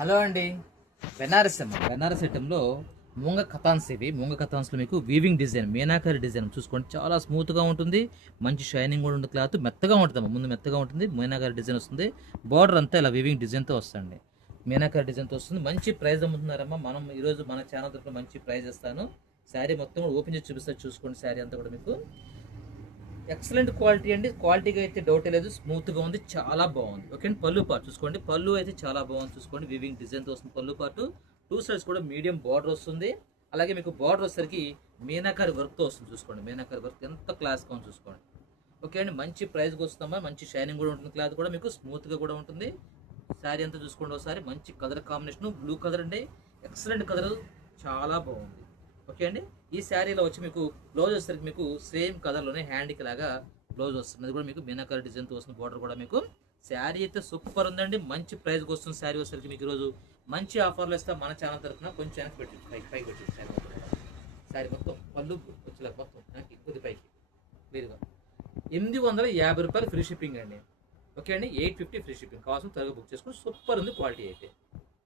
Hello అండి. బెనారస్ ఐటెంలో మూంగ కథాన్స్ ఇవి. మూంగ కథాన్స్లో మీకు వీవింగ్ డిజైన్, మీనాకరి డిజైన్ చూసుకోండి. చాలా స్మూత్గా ఉంటుంది, మంచి షైనింగ్ కూడా ఉంటుంది. క్లాత్ మెత్తగా ఉంటుంది, ముందు మెత్తగా ఉంటుంది. మీనాకరి డిజైన్ వస్తుంది. బార్డర్ అంతా ఇలా వీవింగ్ డిజైన్తో వస్తుంది. మీనాకరి డిజైన్తో వస్తుంది. మంచి ప్రైస్ అమ్ముతున్నారమ్మా. మనం ఈరోజు మన ఛానల్ తరఫున మంచి ప్రైస్ ఇస్తాను. శారీ మొత్తం ఓపెన్ చేసి చూపిస్తారు, చూసుకోండి. శారీ అంతా కూడా మీకు ఎక్సలెంట్ క్వాలిటీ అండి. క్వాలిటీగా అయితే డౌట్ లేదు, స్మూత్గా ఉంది, చాలా బాగుంది. ఓకే అండి. పళ్ళు పాటు చూసుకోండి. పళ్ళు అయితే చాలా బాగుంది, చూసుకోండి. వివింగ్ డిజైన్తో వస్తుంది పళ్ళు పాటు. టూ సైడ్స్ కూడా మీడియం బార్డర్ వస్తుంది. అలాగే మీకు బార్డర్ వచ్చేసరికి మీనాకరి వర్క్తో వస్తుంది, చూసుకోండి. మీనాకరి వర్క్ ఎంత క్లాస్గా ఉంది చూసుకోండి. ఓకే అండి. మంచి ప్రైస్కి వస్తుందమ్మా. మంచి షైనింగ్ కూడా ఉంటుంది, క్లాత్ కూడా మీకు స్మూత్గా కూడా ఉంటుంది. శారీ అంతా చూసుకోండి ఒకసారి. మంచి కలర్ కాంబినేషన్, బ్లూ కలర్ అండి. ఎక్సలెంట్ కలర్, చాలా బాగుంది. ఓకే అండి. ఈ శారీలో వచ్చి మీకు బ్లౌజ్ వచ్చేసరికి మీకు సేమ్ కలర్లోనే హ్యాండ్కి లాగా బ్లౌజ్ వస్తుంది. అది కూడా మీకు మీనాకరి డిజైన్తో వస్తుంది. బార్డర్ కూడా మీకు. శారీ అయితే సూపర్ ఉందండి. మంచి ప్రైస్కి వస్తుంది శారీ వచ్చేసరికి మీకు. ఈరోజు మంచి ఆఫర్లు ఇస్తాం మన ఛానల్ తరఫున. కొంచెం వెనక్కి పెట్టి పైకి పెట్టి శారీ మొత్తం పళ్ళు వచ్చేలా మొత్తం వెనక్కి కొద్ది పైకి క్లియర్గా. 850 రూపాయలు ఫ్రీ షిప్పింగ్ అండి. ఓకే అండి. 850 ఫ్రీ షిప్పింగ్. కావాల్సిన త్వరగా బుక్ చేసుకుని. సూపర్ ఉంది క్వాలిటీ అయితే.